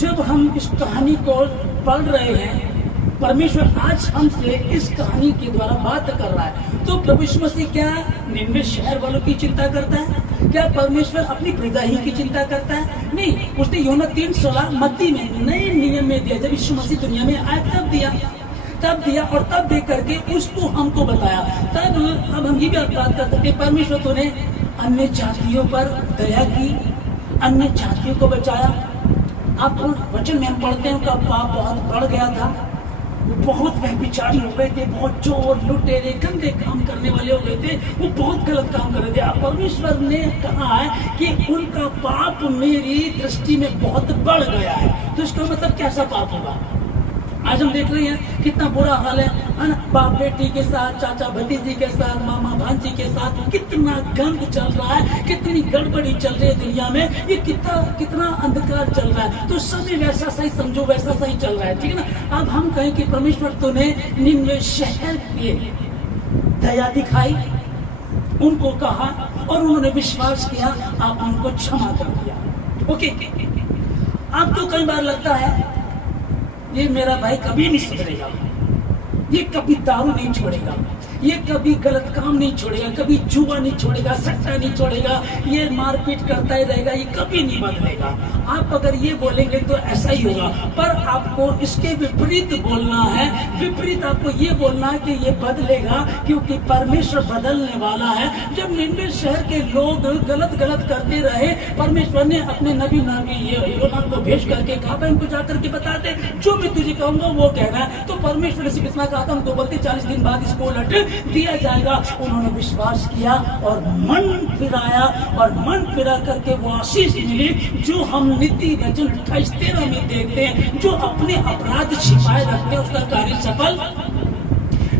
जब हम इस कहानी को पढ़ रहे हैं, परमेश्वर आज हमसे इस कहानी के द्वारा बात कर रहा है, तो प्रभु यीशु मसीह क्या निन्वे शहर वालों की चिंता करता है? क्या परमेश्वर अपनी प्रजा ही की चिंता करता है? नहीं, उसने यूहन्ना 3:16 मत्ती में नए नियम में दिया। जब यीशु मसीह दुनिया में आया तब दिया और तब दे करके उसको हमको बताया। तब अब हम ये भी बात कर सकते, परमेश्वर तूने अन्य जातियों पर दया की, अन्य जातियों को बचाया। आप वचन में हम पढ़ते हैं उनका पाप बहुत बढ़ गया था, वो बहुत व्यभिचारी हो गए थे, बहुत चोर लुटेरे गंदे काम करने वाले हो गए थे, वो बहुत गलत काम कर रहे थे। अब परमेश्वर ने कहा है कि उनका पाप मेरी दृष्टि में बहुत बढ़ गया है। तो इसका मतलब कैसा पाप होगा? आज हम देख रहे हैं कितना बुरा हाल है ना, बाप बेटी के साथ, चाचा भतीजी के साथ, मामा भांजी के साथ कितना गंद चल रहा है, कितनी गड़बड़ी चल रही है दुनिया में, ये कितना अंधकार चल रहा है। तो सभी वैसा सही समझो, वैसा सही चल रहा है, ठीक है ना। अब हम कहें कि परमेश्वर तूने निन्वे शहर के दया दिखाई, उनको कहा और उन्होंने विश्वास किया, आप उनको क्षमा कर दिया। ओके, आपको कई बार लगता है ये मेरा भाई कभी नहीं सुधरेगा, ये कभी दारू नहीं छोड़ेगा, ये कभी गलत काम नहीं छोड़ेगा, कभी जुआ नहीं छोड़ेगा, सट्टा नहीं छोड़ेगा, ये मारपीट करता ही रहेगा, ये कभी नहीं बदलेगा। आप अगर ये बोलेंगे तो ऐसा ही होगा, पर आपको इसके विपरीत बोलना है। विपरीत आपको ये बोलना है कि ये बदलेगा, क्योंकि परमेश्वर बदलने वाला है। जब निन्वे शहर के लोग गलत करते रहे, परमेश्वर ने अपने नबी योना को भेज करके कहा था उनको जाकर के बता दे, जो मैं तुझे कहूंगा वो कहना है। तो परमेश्वर ने सिर्फ इतना कहा था, उनको बोलते 40 दिन बाद इसको उलट दिया जाएगा। उन्होंने विश्वास किया और मन फिराया, और मन फिरा करके वो आशीष मिली जो हम नीति वचन 28:13 में देखते हैं। जो अपने अपराध छिपाए रखते हैं उसका कार्य सफल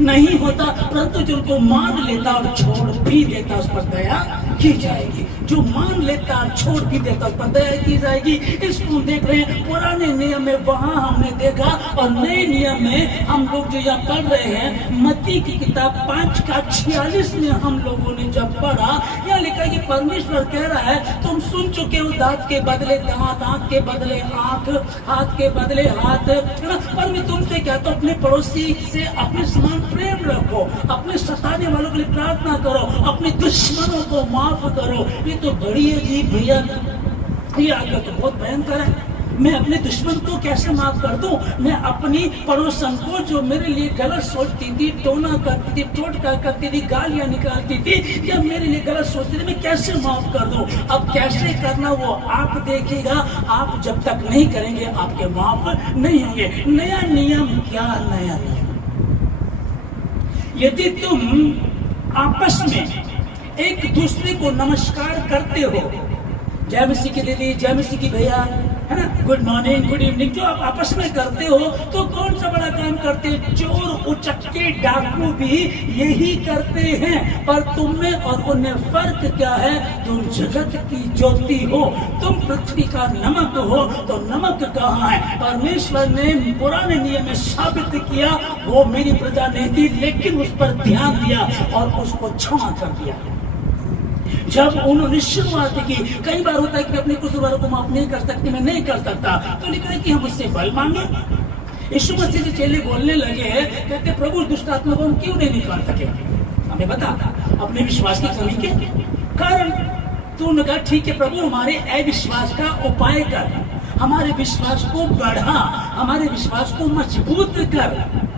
नहीं होता, परंतु जो उनको मान लेता और छोड़ भी देता उस पर दया की जाएगी। जो मान लेता और छोड़ भी देता उस पर दया की जाएगी। इसको देख रहे हैं, पुराने नियम में वहां हमने देखा, और नए नियम में हम लोग जो यहाँ पढ़ रहे हैं, मत्ती की किताब 5:46 में हम लोगों ने जब पढ़ा, यहाँ लिखा कि परमेश्वर कह रहा है तुम सुन चुके हो दांत के बदले दांत, आंख के बदले आंख, हाथ के बदले हाथ, पर मैं तुमसे कहता हूं अपने पड़ोसी से अपने समान प्रेम रखो, अपने सताने वालों के लिए प्रार्थना करो, अपने दुश्मनों को माफ करो। ये तो बड़ी अजीब भैया, ये आदत तो बहुत भयंकर है। मैं अपने दुश्मन को कैसे माफ कर दूं? मैं अपनी पड़ोसन को जो मेरे लिए गलत सोचती थी, टोना करती थी, टोटका करती थी, गालियां निकालती थी, या मेरे लिए गलत सोचती थी, मैं कैसे माफ कर दूं? अब कैसे करना वो आप देखिएगा। आप जब तक नहीं करेंगे आपके माफ नहीं होंगे। नया नियम क्या? नया नियम, यदि तुम आपस में एक दूसरे को नमस्कार करते हो, जय मसीह की दीदी, जय मसीह की भैया, है ना, गुड मॉर्निंग, गुड इवनिंग, जो आप आपस में करते हो, तो कौन सा बड़ा काम करते हैं? चोर, उचक्के, डाकू भी यही करते हैं। पर तुम में और उनमें फर्क क्या है? तुम जगत की ज्योति हो, तुम पृथ्वी का नमक हो। तो नमक कहाँ है? परमेश्वर ने पुराने नियम में साबित किया, वो मेरी प्रजा नहीं थी, लेकिन उस पर ध्यान दिया और उसको क्षमा कर दिया। जब उन्होंने शुरुआत की, कई बार होता है कि अपने कसूरवारों को माफ नहीं कर सकते, मैं नहीं कर सकता, तो लिखा है कि हम उससे बल मांगे। यीशु मसीह से चेले बोलने लगे, कहते प्रभु दुष्ट आत्मा को हम क्यों नहीं निकाल सके? हमें बता, अपने विश्वास की कमी के कारण। तो उन्होंने कहा ठीक है प्रभु, हमारे अविश्वास का उपाय कर, हमारे विश्वास को बढ़ा, हमारे विश्वास को मजबूत कर।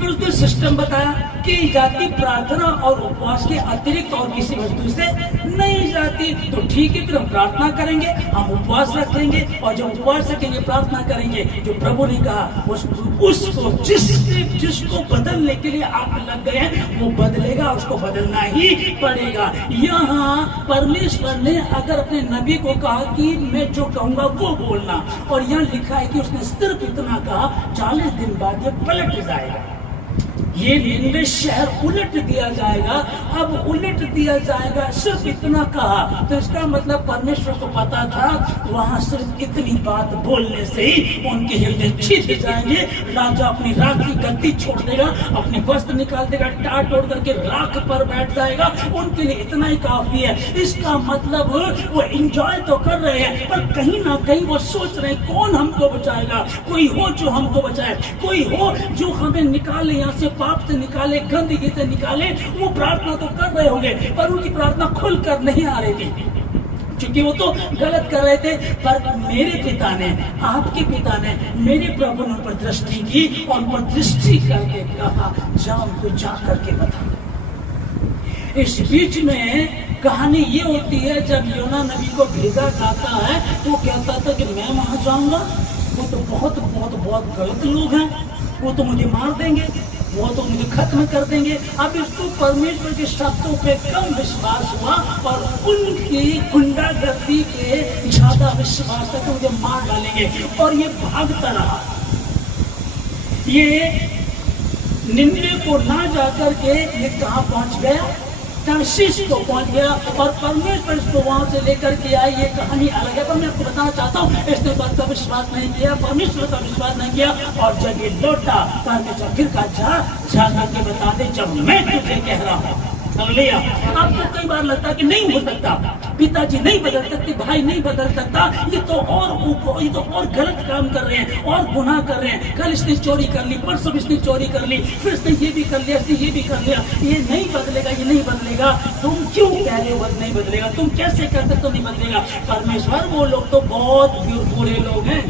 फिर उसने सिस्टम बताया कि जाति प्रार्थना और उपवास के अतिरिक्त और किसी वस्तु से नहीं जाती। तो ठीक है, फिर हम प्रार्थना करेंगे, हम उपवास रखेंगे, और जब उपवास रखेंगे, प्रार्थना करेंगे, जो प्रभु ने कहा उसको जिसको बदलने के लिए आप लग गए हैं वो बदलेगा, उसको बदलना ही पड़ेगा। यहाँ परमेश्वर ने अगर अपने नबी को कहा कि मैं जो कहूंगा वो बोलना, और यहाँ लिखा है कि उसने सिर्फ इतना कहा, 40 दिन बाद ये पलट जाएगा। ये निन्वे शहर उलट दिया जाएगा। अब उलट दिया जाएगा, सिर्फ इतना कहा तो इसका मतलब परमेश्वर को पता था वहां सिर्फ इतनी बात बोलने से ही उनके हृदय छिद जाएंगे। राजा अपनी राख की गद्दी छोड़ देगा, अपने वस्त्र निकाल देगा, टाट ओढ़ करके राख पर बैठ जाएगा। उनके लिए इतना ही काफी है। इसका मतलब वो एंजॉय तो कर रहे हैं, पर कहीं ना कहीं वो सोच रहे हैं कौन हमको बचाएगा, कोई हो जो हमको बचाए, कोई हो जो हमें निकाले यहाँ से, पाप से निकाले, गंदगी से निकाले। वो प्रार्थना तो कर रहे होंगे पर उनकी प्रार्थना खुलकर नहीं आ रही थी, क्योंकि वो तो गलत कर रहे थे। पर मेरे पिता ने, आपके पिता ने, मेरे प्रभु ने उन पर दृष्टि की और उन पर दृष्टि करके कहा जा उनको जा करके बता। इस बीच में कहानी ये होती है, जब योना नबी को भेजा जाता है तो कहता था कि मैं वहां जाऊंगा, वो तो बहुत बहुत बहुत गलत लोग हैं, वो तो मुझे मार देंगे, वो तो मुझे खत्म कर देंगे। अब इसको परमेश्वर के शब्दों पे कम विश्वास हुआ और उनकी गुंडागर्दी पे ज्यादा विश्वास था कि मुझे मार डालेंगे, और ये भागता रहा। ये निन्वे को ना जाकर के ये कहाँ पहुंच गया, तर्शीश को पहुंच गया, और परमेश्वर इसको वहां से लेकर के आए। ये कहानी अलग है, पर मैं आपको बताना चाहता हूँ इसने बात का विश्वास नहीं किया, परमेश्वर का विश्वास नहीं किया, और जब ये लौटा परमेश्वर फिर कहा जा करके बता दे जब मैं तुझे कह रहा हूँ। लिया। आपको कई बार लगता है कि नहीं हो सकता, पिताजी नहीं बदल सकते, भाई नहीं बदल सकता, ये तो और गलत काम कर रहे हैं और गुनाह कर रहे हैं। कल इसने चोरी कर ली, परसों इसने चोरी कर ली, फिर इसने ये भी कर लिया, इसने ये भी कर लिया, ये नहीं बदलेगा, ये नहीं बदलेगा। तुम क्यों कह रहे हो नहीं बदलेगा, तुम कैसे कह सकते हो नहीं बदलेगा। परमेश्वर वो लोग तो बहुत बुरे लोग हैं,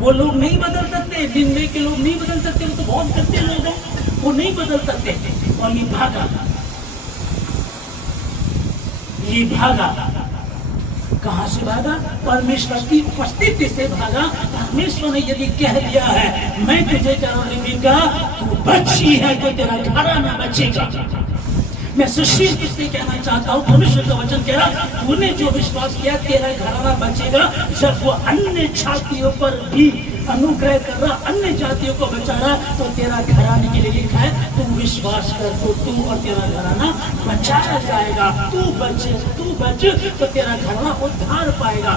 वो लोग नहीं बदल सकते, निन्वे के लोग नहीं बदल सकते, वो तो बहुत गंदे लोग हैं, वो नहीं बदल सकते। और ये भागा कहां से भागा, परमेश्वर की उपस्थिति से भागा। परमेश्वर ने यदि कह दिया है मैं तुझे करूंगा, तू बची है तो तेरा घराना बचेगा। मैं सुशील किससे कहना चाहता हूँ, परमेश्वर का वचन कह रहा, तूने जो विश्वास किया तेरा घराना बचेगा। जब वो अन्य जातियों पर भी अनुग्रह कर रहा, अन्य जातियों को बचा रहा, तो तेरा घराने के लिए लिखा है तू विश्वास कर तो तू और तेरा घराना बचाया जाएगा। तू बच तो तेरा घराना उद्धार पाएगा।